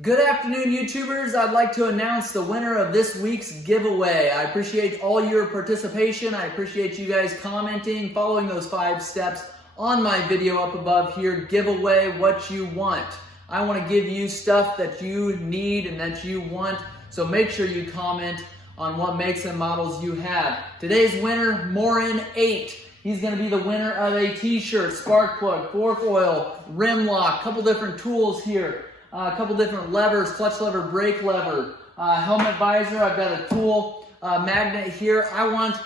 Good afternoon, YouTubers. I'd like to announce the winner of this week's giveaway. I appreciate all your participation. I appreciate you guys commenting, following those 5 steps on my video up above here. Give away what you want. I want to give you stuff that you need and that you want, so make sure you comment on what makes and models you have. Today's winner, Morin8. He's going to be the winner of a t-shirt, spark plug, fork oil, rim lock, couple different tools here. A couple different levers, clutch lever, brake lever, helmet visor. I've got a tool magnet here. I want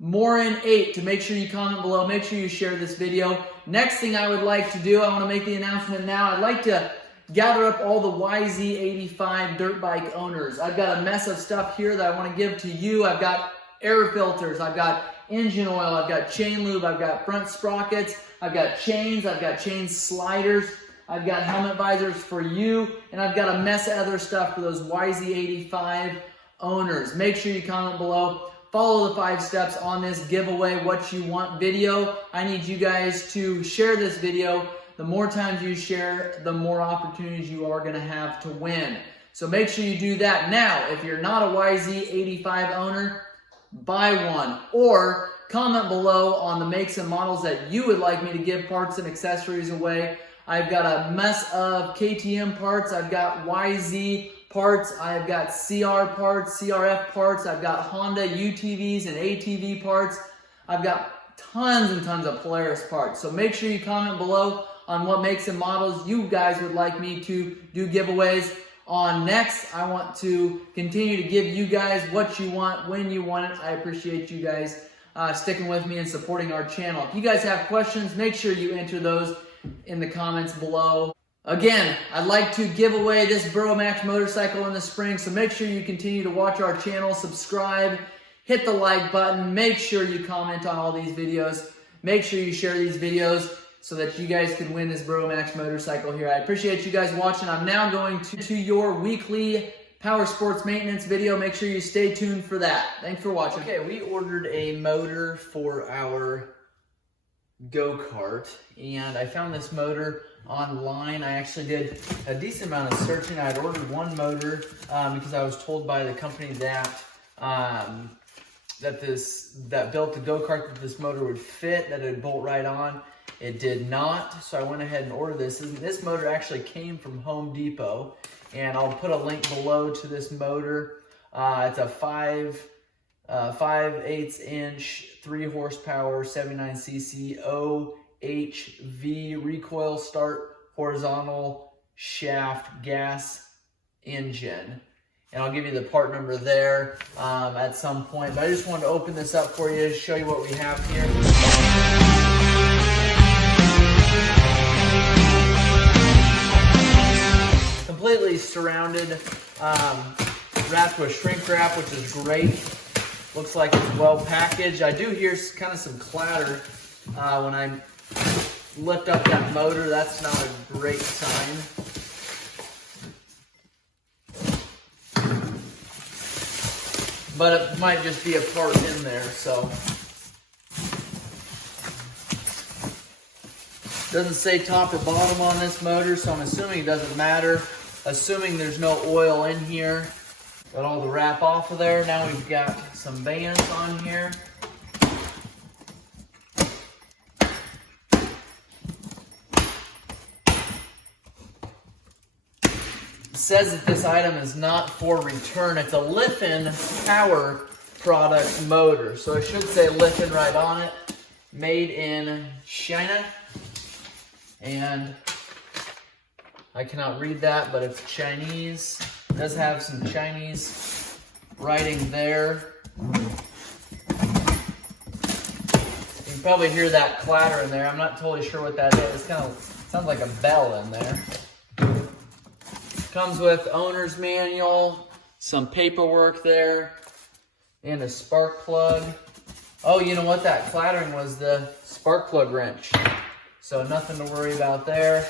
Morin8 to make sure you comment below. Make sure you share this video. Next thing I would like to do, I want to make the announcement now. I'd like to gather up all the YZ85 dirt bike owners. I've got a mess of stuff here that I want to give to you. I've got air filters. I've got engine oil. I've got chain lube. I've got front sprockets. I've got chains. I've got chain sliders. I've got helmet visors for you, and I've got a mess of other stuff for those YZ85 owners. Make sure you comment below. Follow the 5 steps on this giveaway what you want video. I need you guys to share this video. The more times you share, the more opportunities you are going to have to win. So make sure you do that. Now, if you're not a YZ85 owner, buy one, or comment below on the makes and models that you would like me to give parts and accessories away. I've got a mess of KTM parts. I've got YZ parts. I've got CR parts, CRF parts. I've got Honda UTVs and ATV parts. I've got tons and tons of Polaris parts. So make sure you comment below on what makes and models you guys would like me to do giveaways on next. I want to continue to give you guys what you want, when you want it. I appreciate you guys sticking with me and supporting our channel. If you guys have questions, make sure you enter those in the comments below. Again, I'd like to give away this Burromax motorcycle in the spring, so make sure you continue to watch our channel, subscribe, hit the like button, make sure you comment on all these videos, make sure you share these videos so that you guys can win this Burromax motorcycle here. I appreciate you guys watching. I'm now going to your weekly power sports maintenance video. Make sure you stay tuned for that. Thanks for watching. Okay, we ordered a motor for our go-kart, and I found this motor online. I actually did a decent amount of searching. I had ordered one motor because I was told by the company that that built the go-kart that this motor would fit, that it would bolt right on. It did not, so I went ahead and ordered this. This motor actually came from Home Depot, and I'll put a link below to this motor. It's a 5/8 inch, 3 horsepower, 79cc OHV recoil start horizontal shaft gas engine. And I'll give you the part number there at some point. But I just wanted to open this up for you to show you what we have here. Completely surrounded, wrapped with shrink wrap, which is great. Looks like it's well packaged. I do hear kind of some clatter when I lift up that motor. That's not a great sign. But it might just be a part in there, so. Doesn't say top or bottom on this motor, so I'm assuming it doesn't matter. Assuming there's no oil in here. Got all the wrap off of there. Now we've got some bands on here. It says that this item is not for return. It's a Liffin Power product motor. So it should say Liffin right on it. Made in China. And I cannot read that, but it's Chinese. It does have some Chinese writing there. You can probably hear that clatter in there. I'm not totally sure what that is. It kind of sounds like a bell in there. Comes with owner's manual, some paperwork there, and a spark plug. Oh, you know what? That clattering was the spark plug wrench. So nothing to worry about there.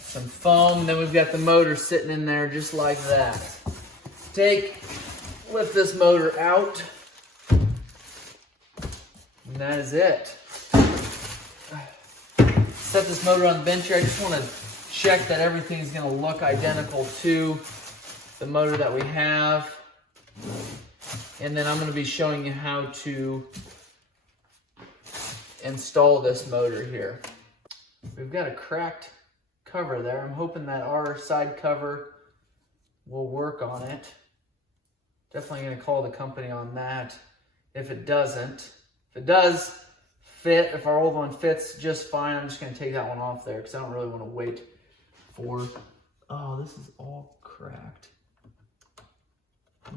Some foam, then we've got the motor sitting in there just like that. Lift this motor out, and that is it. Set this motor on the bench here. I just want to check that everything's gonna look identical to the motor that we have. And then I'm gonna be showing you how to install this motor here. We've got a cracked cover there. I'm hoping that our side cover will work on it. Definitely gonna call the company on that. If it doesn't, if it does fit, if our old one fits just fine, I'm just gonna take that one off there because I don't really want to wait for, oh, this is all cracked.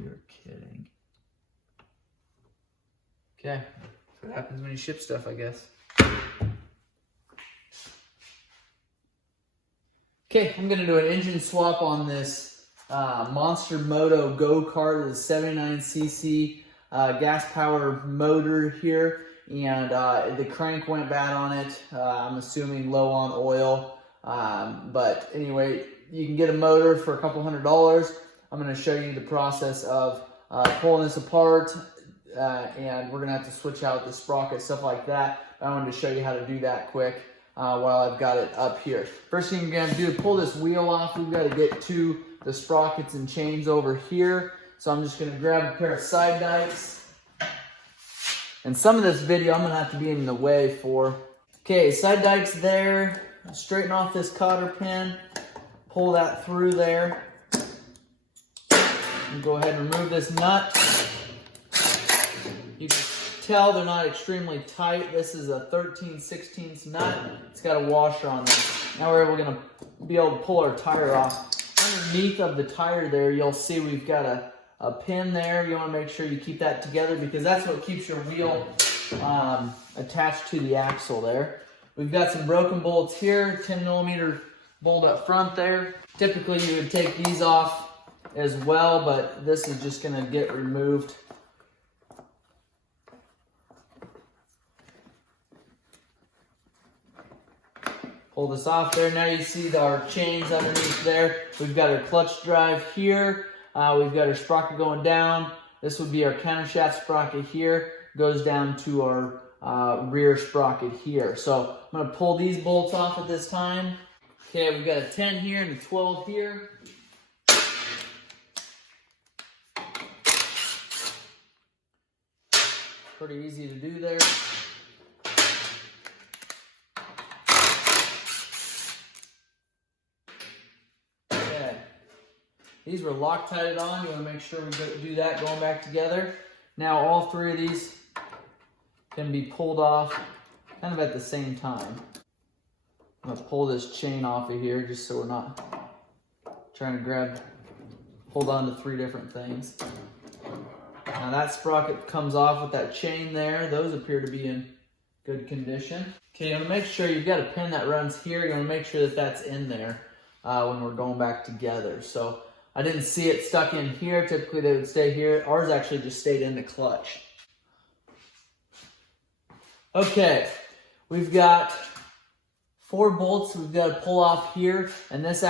You're kidding. Okay, that's what happens when you ship stuff, I guess. Okay, I'm gonna do an engine swap on this Monster Moto go-kart, the 79cc gas power motor here, and the crank went bad on it. I'm assuming low on oil, but anyway, you can get a motor for a couple $100. I'm going to show you the process of pulling this apart, and we're going to have to switch out the sprocket, stuff like that. I wanted to show you how to do that quick while I've got it up here. First thing you're going to do is pull this wheel off. We've got to get to the sprockets and chains over here. So I'm just going to grab a pair of side dikes. And some of this video I'm going to have to be in the way for. Okay, side dikes there. Straighten off this cotter pin. Pull that through there. And go ahead and remove this nut. You can tell they're not extremely tight. This is a 13/16 nut. It's got a washer on there. Now we're going to be able to pull our tire off. Underneath of the tire there, you'll see we've got a pin there. You want to make sure you keep that together because that's what keeps your wheel attached to the axle there. We've got some broken bolts here, 10mm bolt up front there. Typically you would take these off as well, but this is just going to get removed. Pull this off there. Now you see our chains underneath there. We've got our clutch drive here. We've got our sprocket going down. This would be our countershaft sprocket here. Goes down to our rear sprocket here. So I'm going to pull these bolts off at this time. Okay, we've got a 10 here and a 12 here. Pretty easy to do there. These were Loctited on. You want to make sure we do that going back together. Now all three of these can be pulled off kind of at the same time. I'm going to pull this chain off of here just so we're not trying to hold on to three different things. Now that sprocket comes off with that chain there. Those appear to be in good condition. Okay, you want to make sure you've got a pin that runs here. You want to make sure that that's in there when we're going back together. So I didn't see it stuck in here. Typically they would stay here. Ours actually just stayed in the clutch. Okay, we've got 4 bolts we've got to pull off here. And this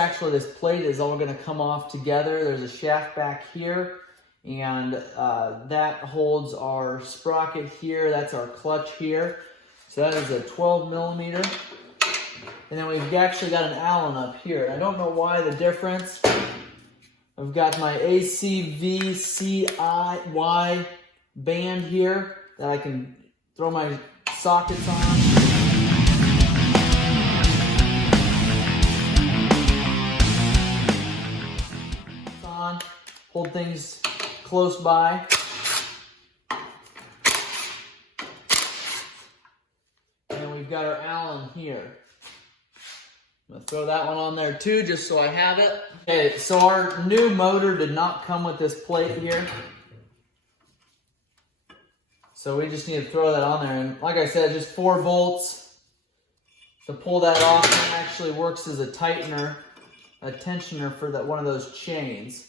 plate is all going to come off together. There's a shaft back here. And that holds our sprocket here. That's our clutch here. So that is a 12mm. And then we've actually got an Allen up here. I don't know why the difference. I've got my ACVCIY band here that I can throw my sockets on. Hold things close by. And we've got our Allen here. I'm going to throw that one on there too, just so I have it. Okay, so our new motor did not come with this plate here. So we just need to throw that on there. And like I said, just 4 bolts to pull that off. It actually works as a tightener, a tensioner for one of those chains.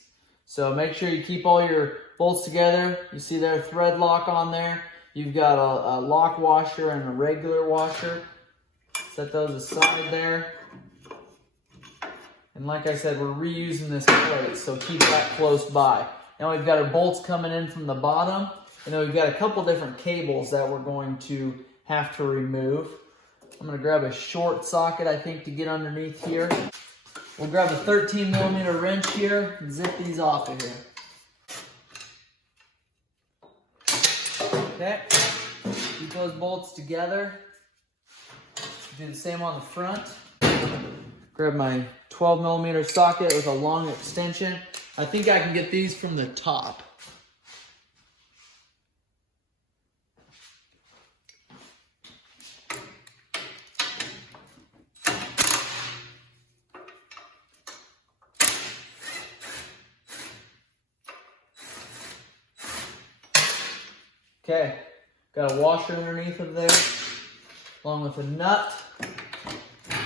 So make sure you keep all your bolts together. You see there, thread lock on there. You've got a lock washer and a regular washer. Set those aside there. And like I said, we're reusing this plate, so keep that close by. Now we've got our bolts coming in from the bottom, and then we've got a couple different cables that we're going to have to remove. I'm going to grab a short socket, I think, to get underneath here. We'll grab a 13mm wrench here and zip these off of here. Okay, keep those bolts together. Do the same on the front. Grab my 12mm socket with a long extension. I think I can get these from the top. Okay, got a washer underneath of there, along with a nut.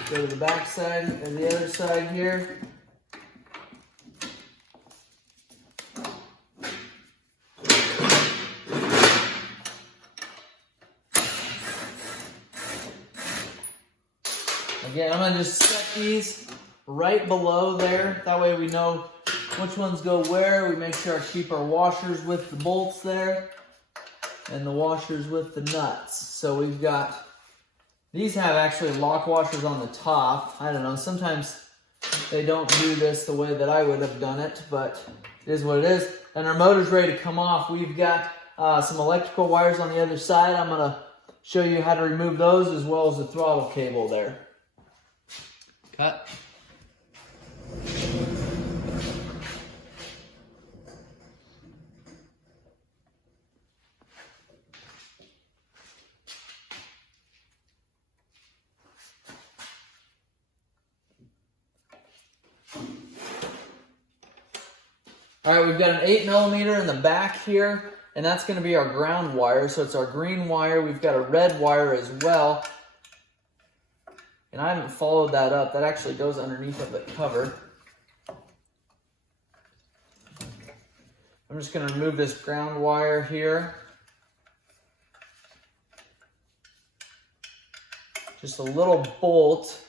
Go to the back side and the other side here. Again, I'm going to just set these right below there. That way we know which ones go where. We make sure I keep our washers with the bolts there and the washers with the nuts. So we've got, these have actually lock washers on the top. I don't know, sometimes they don't do this the way that I would have done it, but it is what it is. And our motor's ready to come off. We've got some electrical wires on the other side. I'm going to show you how to remove those as well as the throttle cable there. Cut. All right, we've got an 8mm in the back here, and that's going to be our ground wire. So it's our green wire. We've got a red wire as well. And I haven't followed that up. That actually goes underneath of the cover. I'm just going to remove this ground wire here. Just a little bolt.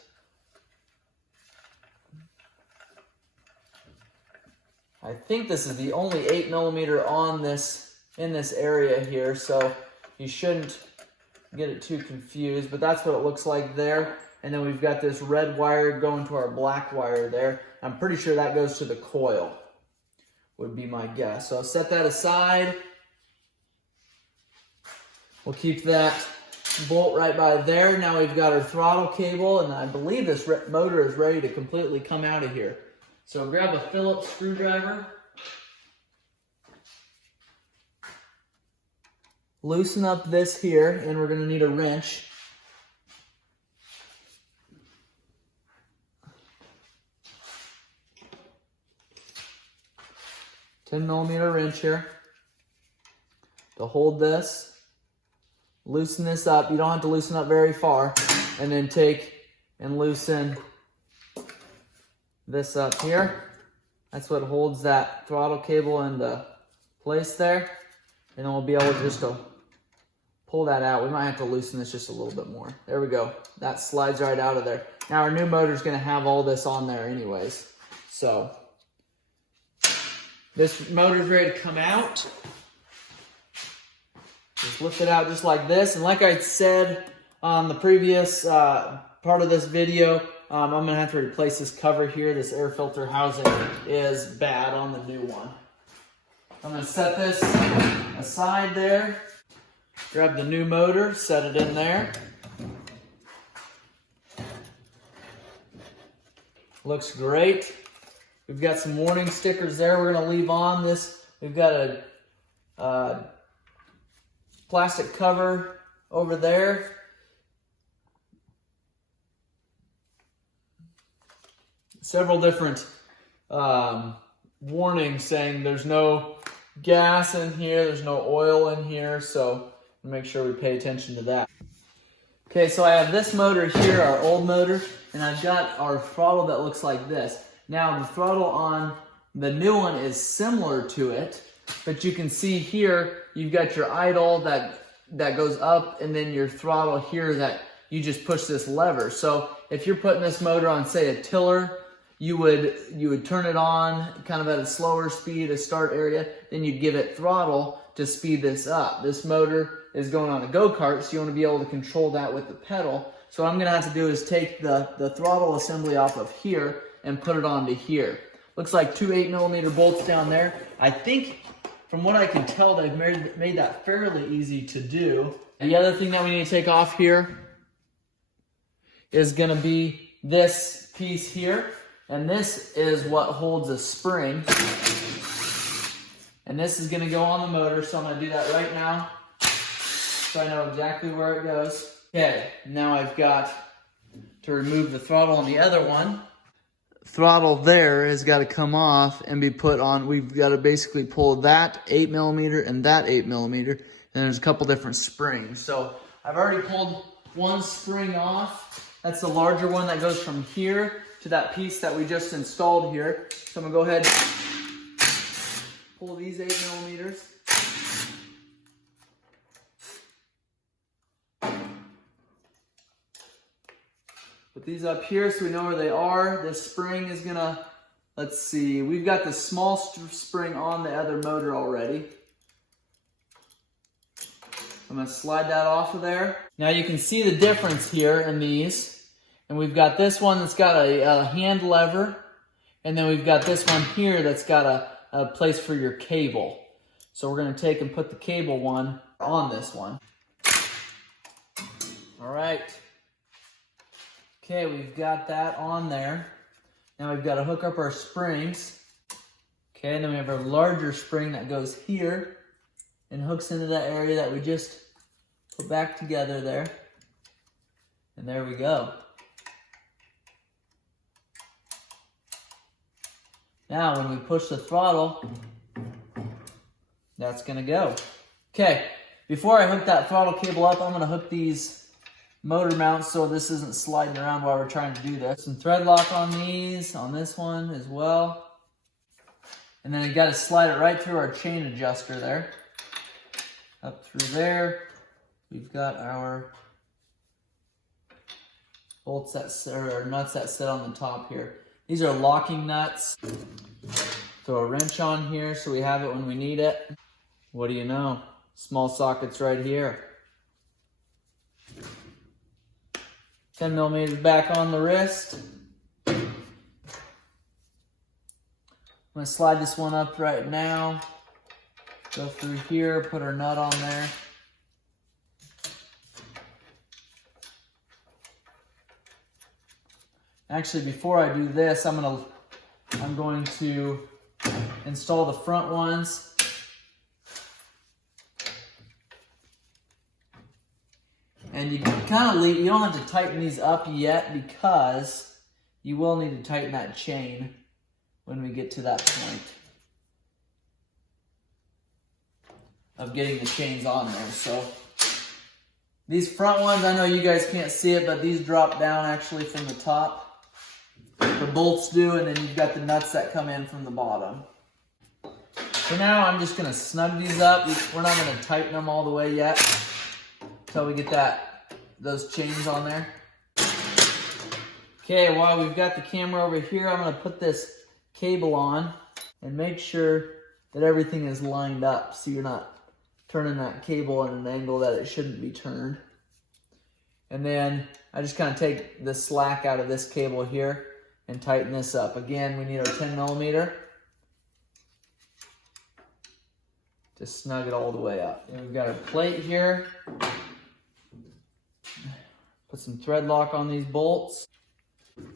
I think this is the only 8mm on this, in this area here, so you shouldn't get it too confused, but that's what it looks like there. And then we've got this red wire going to our black wire there. I'm pretty sure that goes to the coil, would be my guess. So I'll set that aside. We'll keep that bolt right by there. Now we've got our throttle cable, and I believe this motor is ready to completely come out of here. So grab a Phillips screwdriver. Loosen up this here, and we're going to need a wrench. A 10mm wrench here to hold this. Loosen this up. You don't have to loosen up very far. And then take and loosen this up here. That's what holds that throttle cable into place there. And then we'll be able to just go pull that out. We might have to loosen this just a little bit more. There we go. That slides right out of there. Now our new motor is going to have all this on there anyways. So this motor is ready to come out. Just lift it out just like this. And like I said on the previous part of this video, I'm going to have to replace this cover here. This air filter housing is bad on the new one. I'm going to set this aside there. Grab the new motor, set it in there. Looks great. We've got some warning stickers there we're going to leave on this. We've got a plastic cover over there. Several different warnings saying there's no gas in here, there's no oil in here, so make sure we pay attention to that. Okay, so I have this motor here, our old motor, and I've got our throttle that looks like this. Now the throttle on the new one is similar to it, but you can see here you've got your idle that goes up, and then your throttle here that you just push this lever. So if you're putting this motor on, say, a tiller, you would turn it on kind of at a slower speed, a start area, then you'd give it throttle to speed this up. This motor is going on a go-kart, so you want to be able to control that with the pedal. So what I'm going to have to do is take the throttle assembly off of here and put it onto here. Looks like 2 8mm bolts down there. I think, from what I can tell, they've made that fairly easy to do. The other thing that we need to take off here is gonna be this piece here. And this is what holds a spring. And this is gonna go on the motor, so I'm gonna do that right now, so I know exactly where it goes. Okay, now I've got to remove the throttle on the other one. Throttle there has got to come off and be put on. We've got to basically pull that 8mm and that 8mm, and there's a couple different springs. So I've already pulled one spring off. That's the larger one that goes from here to that piece that we just installed here. So I'm gonna go ahead and pull these 8mm. Put these up here so we know where they are. This spring is gonna, let's see, we've got the small spring on the other motor already. I'm gonna slide that off of there. Now you can see the difference here in these. And we've got this one that's got a hand lever. And then we've got this one here that's got a place for your cable. So we're gonna take and put the cable one on this one. All right. Okay, we've got that on there. Now we've got to hook up our springs. Okay, and then we have our larger spring that goes here and hooks into that area that we just put back together there. And there we go. Now when we push the throttle, that's gonna go. Okay, before I hook that throttle cable up, I'm gonna hook these motor mounts so this isn't sliding around while we're trying to do this. Some thread lock on these, on this one as well. And then you got to slide it right through our chain adjuster there. Up through there. We've got our bolts that, or nuts that sit on the top here. These are locking nuts. Throw a wrench on here so we have it when we need it. What do you know? Small sockets right here. 10mm back on the wrist. I'm gonna slide this one up right now. Go through here, put our nut on there. Actually, before I do this, I'm going to install the front ones. And you kind of leave, you don't have to tighten these up yet because you will need to tighten that chain when we get to that point of getting the chains on there. So these front ones, I know you guys can't see it, but these drop down actually from the top. The bolts do, and then you've got the nuts that come in from the bottom. For now, I'm just gonna snug these up. We're not gonna tighten them all the way yet until we get those chains on there. Okay, while we've got the camera over here, I'm gonna put this cable on and make sure that everything is lined up so you're not turning that cable at an angle that it shouldn't be turned. And then I just kind of take the slack out of this cable here and tighten this up. Again, we need our 10mm to snug it all the way up. And we've got our plate here. Put some thread lock on these bolts. And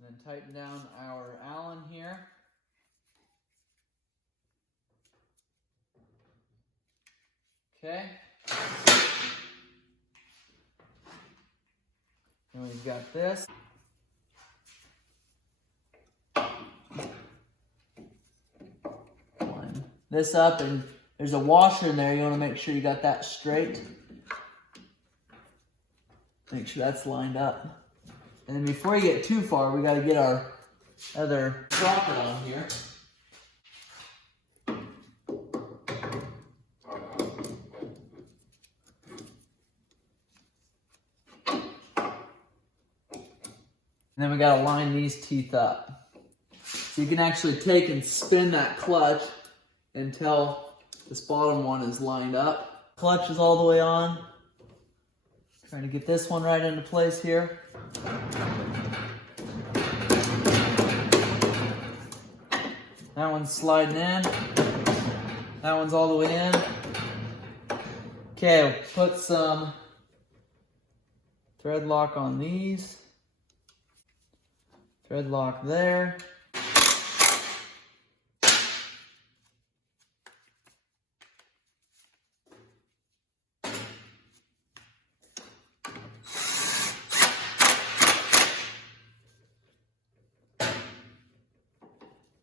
then tighten down our Allen here. Okay. And we've got this. Line this up, and there's a washer in there. You want to make sure you got that straight. Make sure that's lined up. And then before you get too far, we got to get our other socket on here. And then we got to line these teeth up. So you can actually take and spin that clutch until This bottom one is lined up. Clutch is all the way on. Trying to get this one right into place here. That one's sliding in. That one's all the way in. Okay, we'll put some thread lock on these. Thread lock there.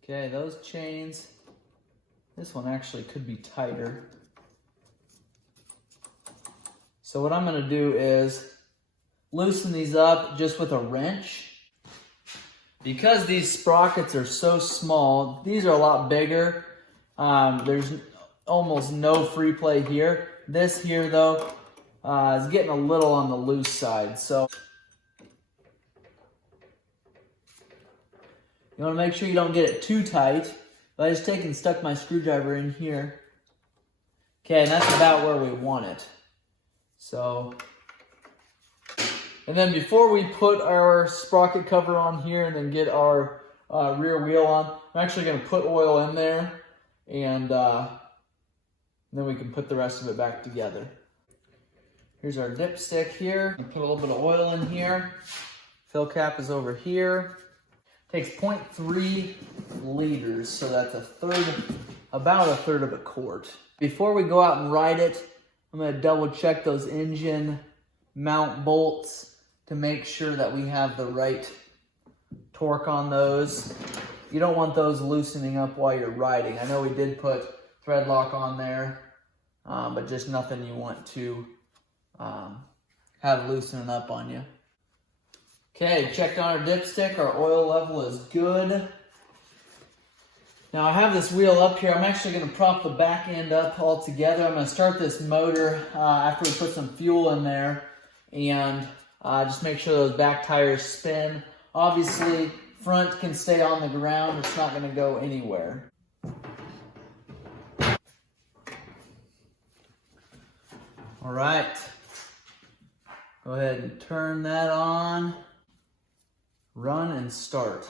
Okay, those chains, this one actually could be tighter. So what I'm gonna do is loosen these up just with a wrench. Because these sprockets are so small, these are a lot bigger. There's almost no free play here. This here though, is getting a little on the loose side. So you want to make sure you don't get it too tight. But I just taken and stuck my screwdriver in here. Okay, and that's about where we want it. So, and then before we put our sprocket cover on here and then get our rear wheel on, I'm actually going to put oil in there, and then we can put the rest of it back together. Here's our dipstick here. Put a little bit of oil in here. Fill cap is over here. Takes 0.3 liters, so that's about a third of a quart. Before we go out and ride it, I'm going to double check those engine mount bolts to make sure that we have the right torque on those. You don't want those loosening up while you're riding. I know we did put thread lock on there, but just nothing you want to have loosening up on you. Okay, checked on our dipstick. Our oil level is good. Now I have this wheel up here. I'm actually going to prop the back end up all together. I'm going to start this motor after we put some fuel in there, and just make sure those back tires spin. Obviously, front can stay on the ground. It's not going to go anywhere. All right. Go ahead and turn that on. Run and start.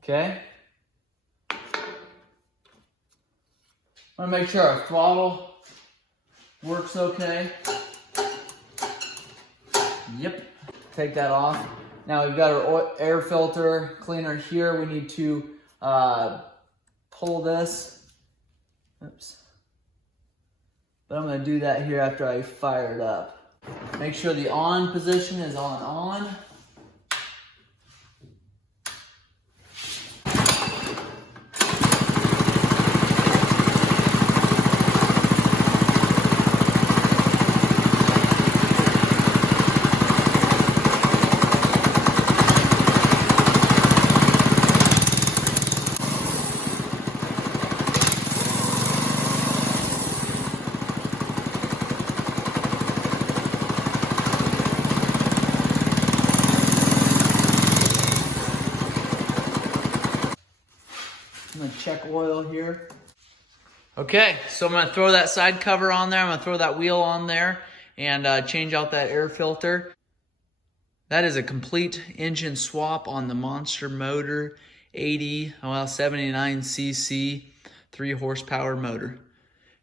Okay. I want to make sure our throttle works okay. Yep. Take that off. Now we've got our air filter cleaner here. We need to pull this. Oops. But I'm going to do that here after I fire it up. Make sure the on position is on. I'm gonna check oil here. Okay, so I'm gonna throw that side cover on there. I'm gonna throw that wheel on there and change out that air filter. That is a complete engine swap on the Monster Motor 79cc 3 horsepower motor.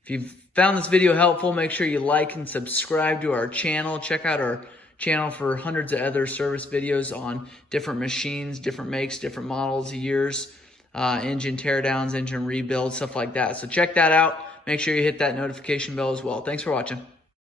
If you've found this video helpful, make sure you like and subscribe to our channel. Check out our channel for hundreds of other service videos on different machines, different makes, different models, years, engine teardowns, engine rebuilds, stuff like that. So check that out. Make sure you hit that notification bell as well. Thanks for watching.